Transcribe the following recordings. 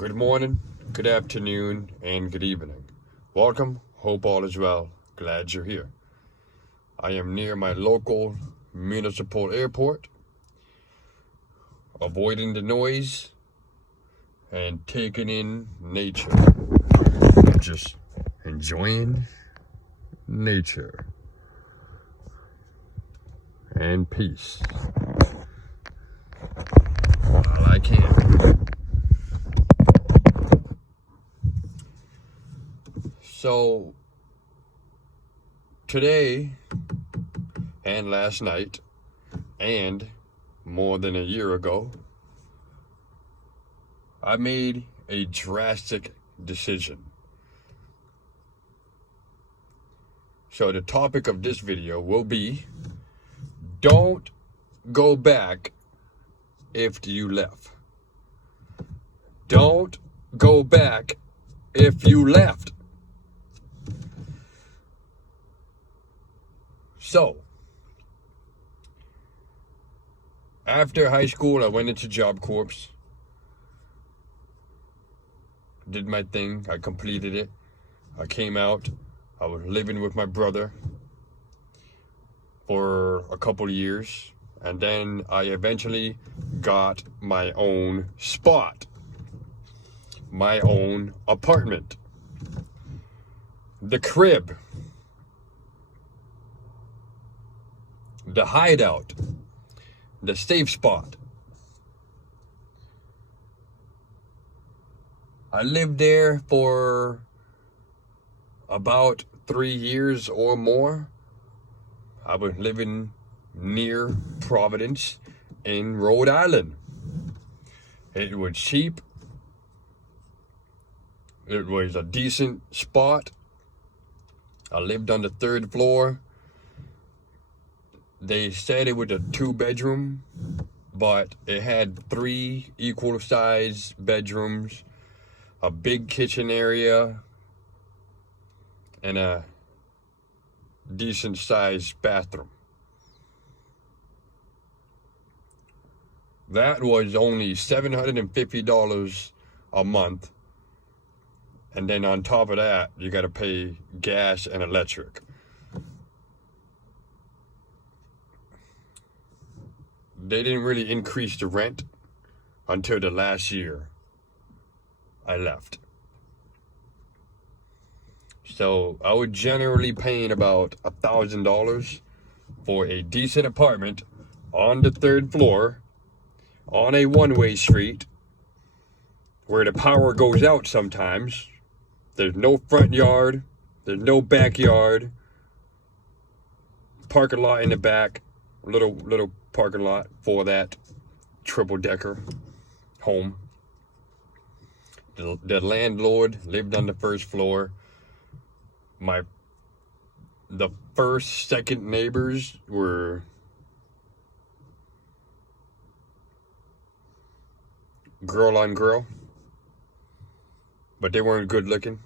Good morning, good afternoon, and good evening. Welcome, hope all is well. Glad you're here. I am near my local municipal airport, avoiding the noise and taking in nature. Just enjoying nature and peace while I can. So, today and last night, and more than a year ago, I made a drastic decision. So the topic of this video will be, don't go back if you left. Don't go back if you left. So, after high school, I went into Job Corps. Did my thing. I completed it. I came out. I was living with my brother for a couple of years. And then I eventually got my own spot. My own apartment. The crib. The hideout. The safe spot. I lived there for about 3 years or more. I was living near Providence in Rhode Island. It was cheap. It was a decent spot. I lived on the 3rd floor. They said it was a 2-bedroom, but it had 3 equal size bedrooms, a big kitchen area, and a decent sized bathroom. That was only $750 a month. And then on top of that, you got to pay gas and electric. They didn't really increase the rent until the last year I left. So I was generally paying about $1,000 for a decent apartment on the 3rd floor on a one-way street where the power goes out sometimes. There's no front yard. There's no backyard. Parking lot in the back. Little parking lot for that triple-decker home. The landlord lived on the 1st floor. The first, second neighbors were girl on girl, but they weren't good looking,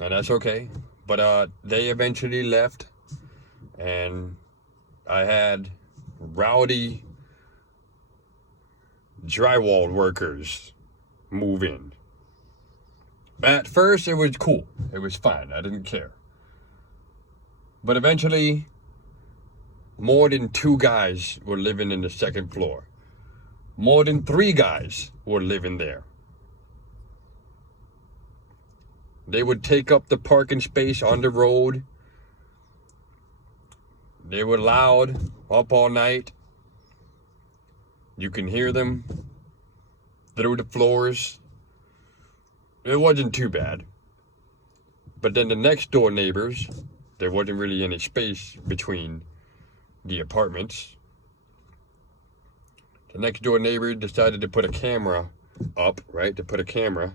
and that's okay. But they eventually left, and I had rowdy drywall workers move in. At first, it was cool. It was fine. I didn't care. But eventually, more than 2 guys were living in the 2nd floor. More than 3 guys were living there. They would take up the parking space on the road. They were loud, up all night. You can hear them through the floors. It wasn't too bad. But then the next door neighbors, there wasn't really any space between the apartments. The next door neighbor decided to put a camera up, right? To put a camera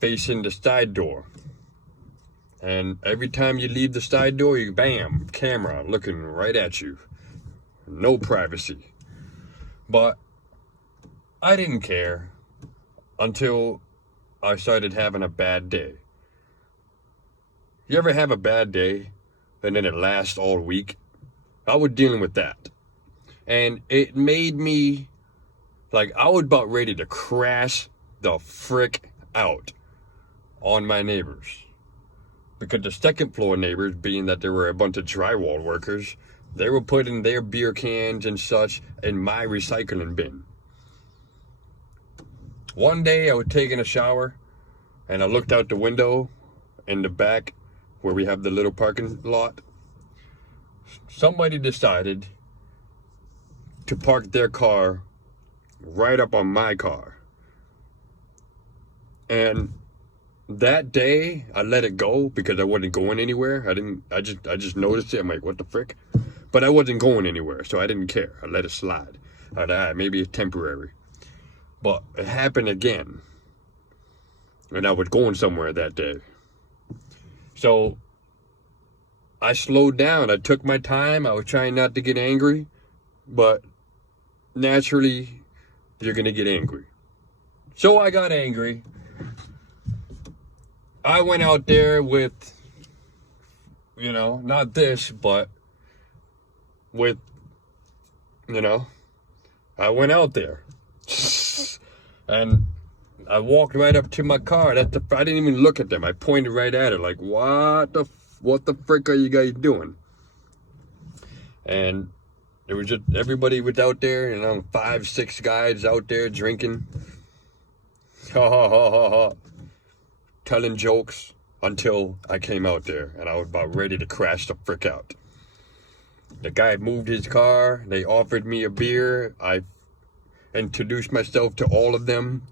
facing the side door. And every time you leave the side door, you bam, camera looking right at you. No privacy. But I didn't care until I started having a bad day. You ever have a bad day and then it lasts all week? I was dealing with that. And it made me Like, I was about ready to crash the frick out on my neighbors. Because the second floor neighbors, being that there were a bunch of drywall workers, they were putting their beer cans and such in my recycling bin. One day I was taking a shower and I looked out the window in the back where we have the little parking lot. Somebody decided to park their car right up on my car. And that day I let it go because I wasn't going anywhere. I just noticed it. I'm like, what the frick? But I wasn't going anywhere, so I didn't care. I let it slide. I thought, maybe it's temporary. But it happened again. And I was going somewhere that day. So I slowed down. I took my time. I was trying not to get angry. But naturally, you're going to get angry. So I got angry. I went out there with, not this, but with, I went out there. And I walked right up to my car. I didn't even look at them. I pointed right at it like, what the frick are you guys doing? And it was just, everybody was out there, 5, 6 guys out there drinking. Ha ha ha ha ha. Telling jokes until I came out there and I was about ready to crash the frick out. The guy moved his car. They offered me a beer. I introduced myself to all of them.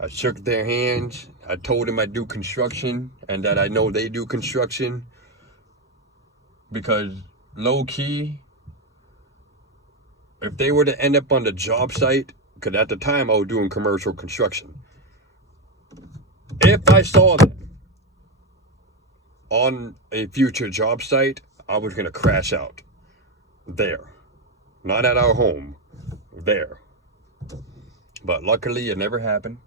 I shook their hands. I told them I do construction and that I know they do construction. Because low key, if they were to end up on the job site, because at the time I was doing commercial construction, if I saw them on a future job site, I was going to crash out there. Not at our home, there. But luckily, it never happened.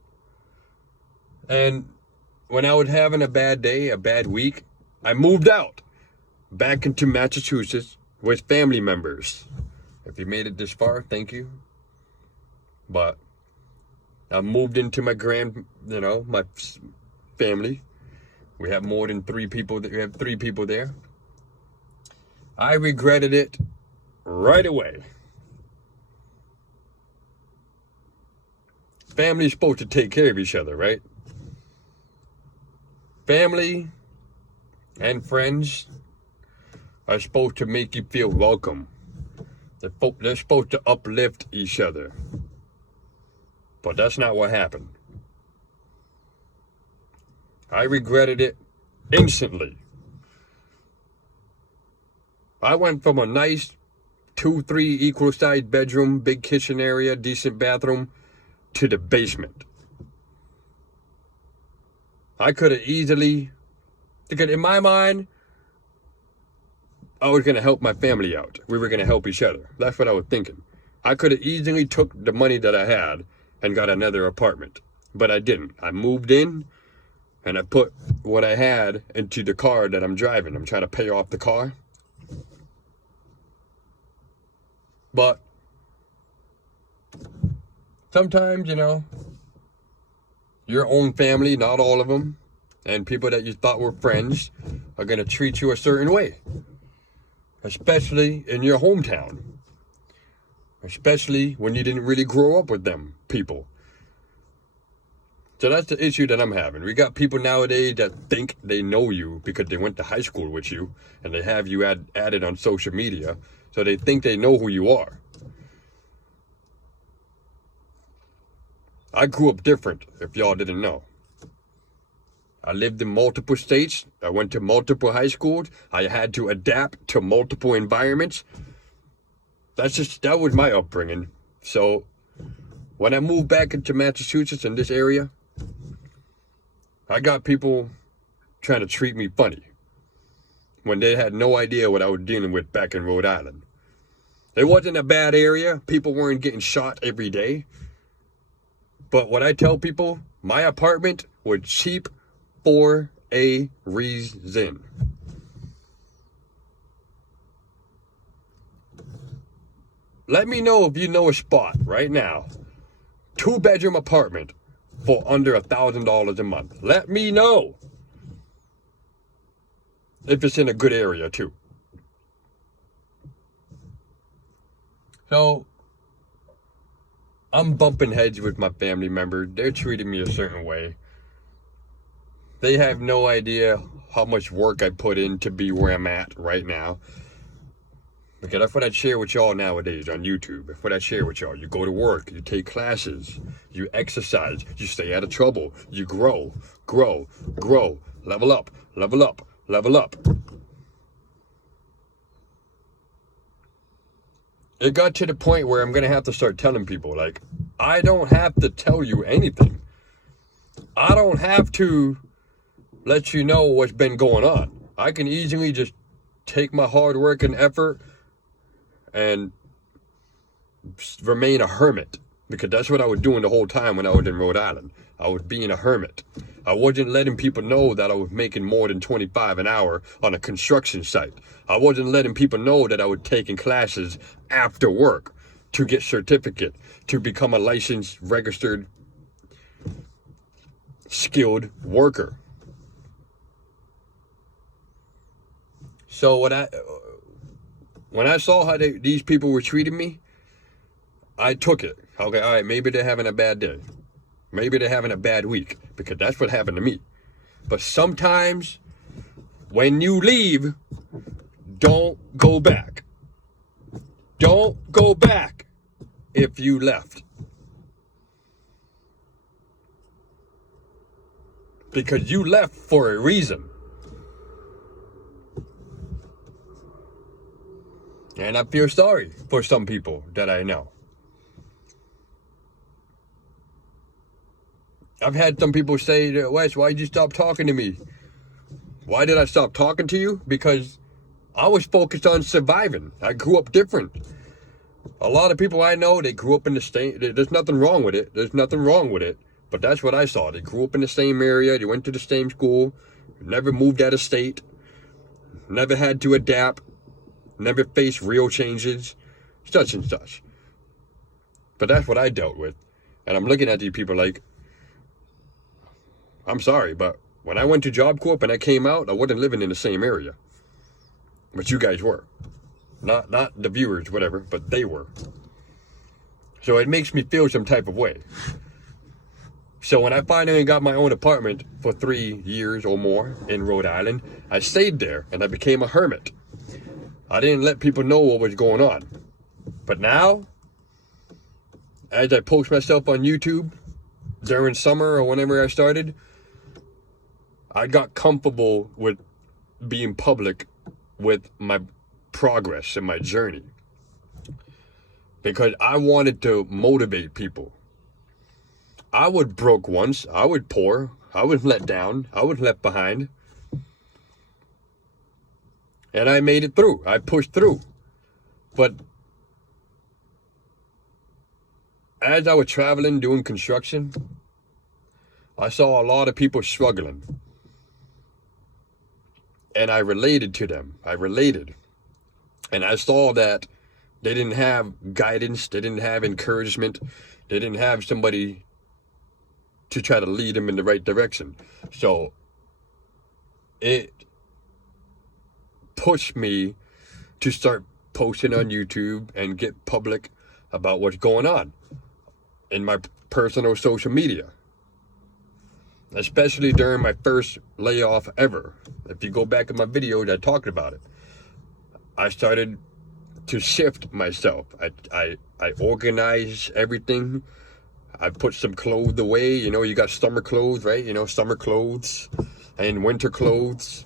And when I was having a bad day, a bad week, I moved out back into Massachusetts with family members. If you made it this far, thank you. But I moved into my my family. We have more than 3 people. We have 3 people there. I regretted it right away. Family's supposed to take care of each other, right? Family and friends are supposed to make you feel welcome. They're supposed to uplift each other. But that's not what happened. I regretted it instantly. I went from a nice 2-3 equal-sized bedroom, big kitchen area, decent bathroom, to the basement. I could have easily, because in my mind, I was going to help my family out. We were going to help each other. That's what I was thinking. I could have easily took the money that I had and got another apartment. But I didn't. I moved in and I put what I had into the car that I'm driving. I'm trying to pay off the car. But sometimes, your own family, not all of them, and people that you thought were friends are going to treat you a certain way. Especially in your hometown. Especially when you didn't really grow up with them people. So that's the issue that I'm having. We got people nowadays that think they know you because they went to high school with you and they have you added on social media. So they think they know who you are. I grew up different, if y'all didn't know. I lived in multiple states. I went to multiple high schools. I had to adapt to multiple environments. That was my upbringing. So when I moved back into Massachusetts in this area, I got people trying to treat me funny when they had no idea what I was dealing with back in Rhode Island. It wasn't a bad area. People weren't getting shot every day. But what I tell people, my apartment was cheap for a reason. Let me know if you know a spot right now 2-bedroom apartment for under $1,000 a month? Let me know. If it's in a good area too. So, I'm bumping heads with my family members. They're treating me a certain way. They have no idea how much work I put in to be where I'm at right now. Because that's what I share with y'all nowadays on YouTube. That's what I share with y'all. You go to work, you take classes, you exercise, you stay out of trouble, you grow, level up, level up, level up. It got to the point where I'm going to have to start telling people, like, I don't have to tell you anything. I don't have to let you know what's been going on. I can easily just take my hard work and effort and remain a hermit, because that's what I was doing the whole time when I was in Rhode Island. I was being a hermit. I wasn't letting people know that I was making more than $25 an hour on a construction site. I wasn't letting people know that I was taking classes after work to get certificate, to become a licensed, registered, skilled worker. So when I saw how these people were treating me, I took it. Okay, all right, maybe they're having a bad day. Maybe they're having a bad week, because that's what happened to me. But sometimes when you leave, don't go back. Don't go back if you left. Because you left for a reason. And I feel sorry for some people that I know. I've had some people say, Wes, why'd you stop talking to me? Why did I stop talking to you? Because I was focused on surviving. I grew up different. A lot of people I know, they grew up in the same, there's nothing wrong with it. There's nothing wrong with it. But that's what I saw. They grew up in the same area. They went to the same school. Never moved out of state. Never had to adapt. Never faced real changes. Such and such. But that's what I dealt with. And I'm looking at these people like, I'm sorry, but when I went to Job Corp and I came out, I wasn't living in the same area. But you guys were. Not the viewers, whatever, but they were. So it makes me feel some type of way. So when I finally got my own apartment for 3 years or more in Rhode Island, I stayed there and I became a hermit. I didn't let people know what was going on. But now, as I post myself on YouTube during summer or whenever I started, I got comfortable with being public with my progress and my journey. Because I wanted to motivate people. I was broke once. I was poor. I was let down. I was left behind. And I made it through. I pushed through. But as I was traveling, doing construction, I saw a lot of people struggling. And I related to them. I related. And I saw that they didn't have guidance. They didn't have encouragement. They didn't have somebody to try to lead them in the right direction. So it pushed me to start posting on YouTube and get public about what's going on in my personal social media. Especially during my first layoff ever. If you go back in my videos, I talked about it. I started to shift myself. I organized everything. I put some clothes away. You know, you got summer clothes, right? You know, summer clothes and winter clothes.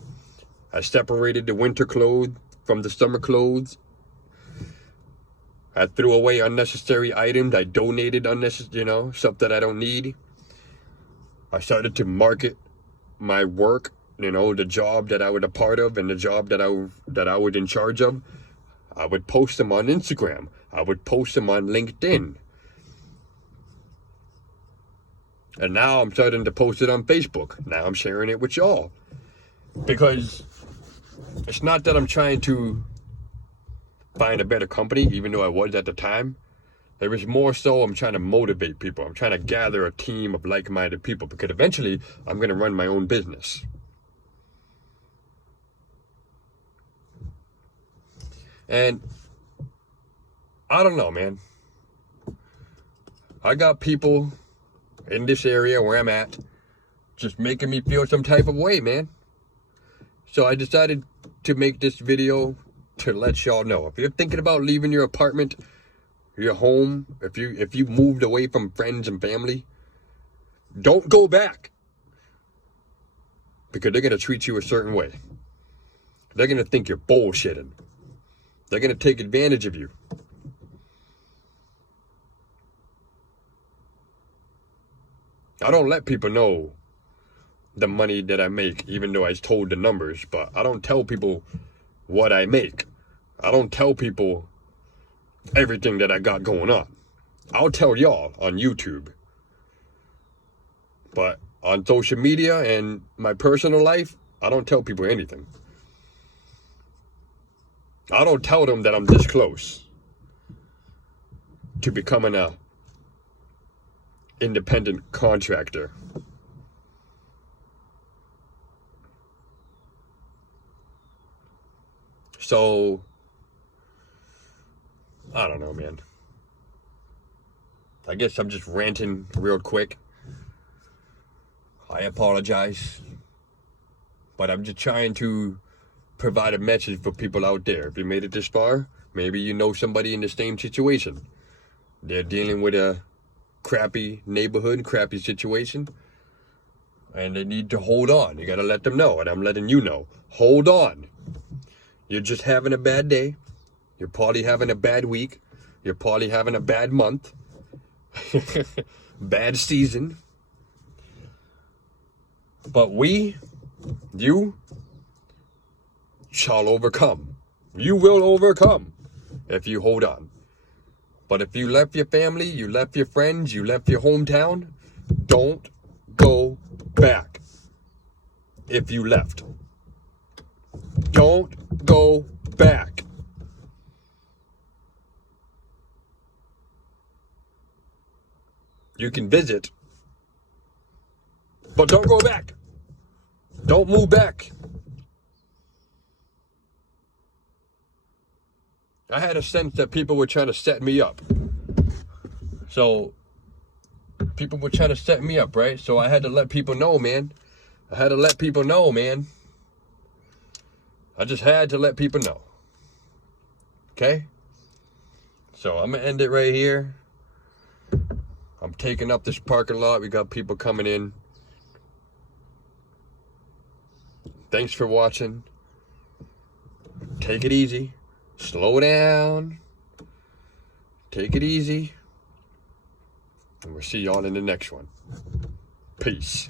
I separated the winter clothes from the summer clothes. I threw away unnecessary items. I donated unnecessary, stuff that I don't need. I started to market my work, the job that I was a part of and the job that I was in charge of. I would post them on Instagram. I would post them on LinkedIn. And now I'm starting to post it on Facebook. Now I'm sharing it with y'all. Because it's not that I'm trying to find a better company, even though I was at the time. It was more so I'm trying to motivate people. I'm trying to gather a team of like-minded people because eventually I'm going to run my own business. And I don't know, man. I got people in this area where I'm at just making me feel some type of way, man. So I decided to make this video to let y'all know. If you're thinking about leaving your apartment, your home, if you moved away from friends and family, don't go back. Because they're going to treat you a certain way. They're going to think you're bullshitting. They're going to take advantage of you. I don't let people know the money that I make, even though I told the numbers, but I don't tell people what I make. I don't tell people everything that I got going on. I'll tell y'all on YouTube. But on social media and my personal life, I don't tell people anything. I don't tell them that I'm this close to becoming a independent contractor. So, I don't know, man. I guess I'm just ranting real quick. I apologize. But I'm just trying to provide a message for people out there. If you made it this far, maybe you know somebody in the same situation. They're dealing with a crappy neighborhood, crappy situation, and they need to hold on. You gotta let them know, and I'm letting you know. Hold on. You're just having a bad day. You're probably having a bad week. You're probably having a bad month. Bad season. But you shall overcome. You will overcome if you hold on. But if you left your family, you left your friends, you left your hometown, don't go back. If you left, don't go back. You can visit, but don't go back. Don't move back. I had a sense that people were trying to set me up. So, people were trying to set me up, right? So I had to let people know, man. I just had to let people know. Okay? So I'm going to end it right here. I'm taking up this parking lot. We got people coming in. Thanks for watching. Take it easy. Slow down. Take it easy. And we'll see y'all in the next one. Peace.